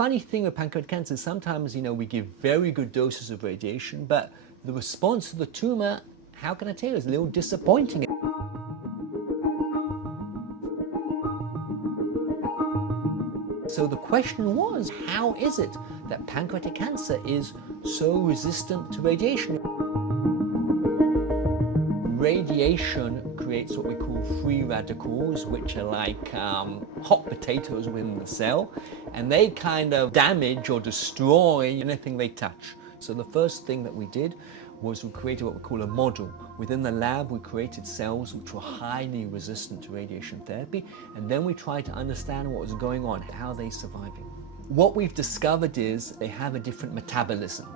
funny thing with pancreatic cancer is sometimes, we give very good doses of radiation, but the response to the tumor, how can I tell you, is a little disappointing. So the question was, how is it that pancreatic cancer is so resistant to radiation? Radiation creates what we call free radicals, which are like hot potatoes within the cell, and they kind of damage or destroy anything they touch. So the first thing that we did was we created what we call a model. Within the lab, we created cells which were highly resistant to radiation therapy, and then we tried to understand what was going on, how they're surviving. What we've discovered is they have a different metabolism.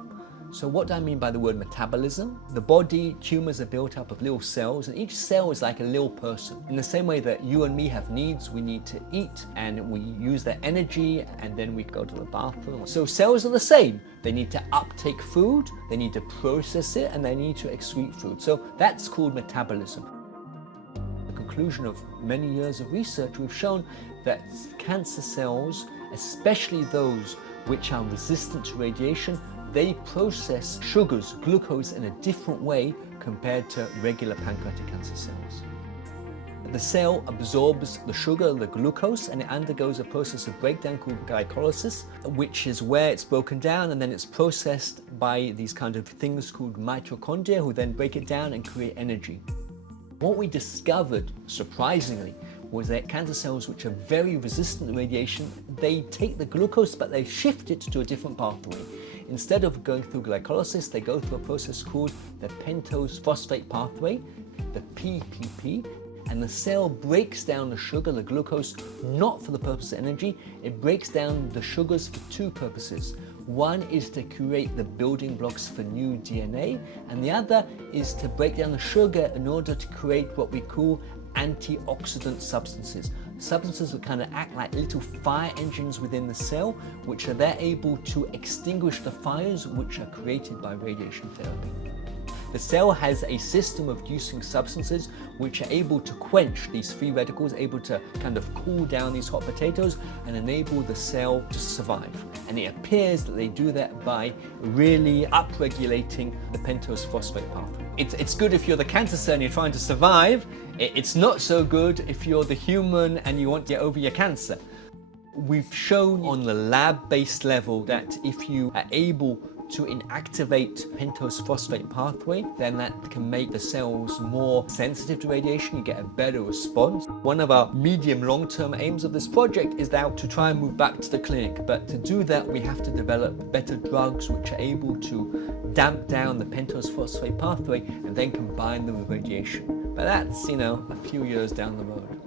So what do I mean by the word metabolism? The body, tumors are built up of little cells, and each cell is like a little person. In the same way that you and me have needs, we need to eat, and we use that energy, and then we go to the bathroom. So cells are the same. They need to uptake food, they need to process it, and they need to excrete food. So that's called metabolism. The conclusion of many years of research, we've shown that cancer cells, especially those which are resistant to radiation, they process sugars, glucose, in a different way compared to regular pancreatic cancer cells. The cell absorbs the sugar, the glucose, and it undergoes a process of breakdown called glycolysis, which is where it's broken down and then it's processed by these kind of things called mitochondria, who then break it down and create energy. What we discovered, surprisingly, was that cancer cells which are very resistant to radiation, they take the glucose but they shift it to a different pathway. Instead of going through glycolysis, they go through a process called the pentose phosphate pathway, the PPP, and the cell breaks down the sugar, the glucose, not for the purpose of energy. It breaks down the sugars for two purposes. One is to create the building blocks for new DNA, and the other is to break down the sugar in order to create what we call antioxidant substances. Substances that kind of act like little fire engines within the cell, which are there able to extinguish the fires which are created by radiation therapy. The cell has a system of producing substances which are able to quench these free radicals, able to kind of cool down these hot potatoes and enable the cell to survive. And it appears that they do that by really upregulating the pentose phosphate pathway. It's good if you're the cancer cell and you're trying to survive. It's not so good if you're the human and you want to get over your cancer. We've shown on the lab-based level that if you are able to inactivate pentose phosphate pathway, then that can make the cells more sensitive to radiation. You get a better response. One of our medium long-term aims of this project is now to try and move back to the clinic, but to do that we have to develop better drugs which are able to damp down the pentose phosphate pathway and then combine them with radiation. But that's, a few years down the road.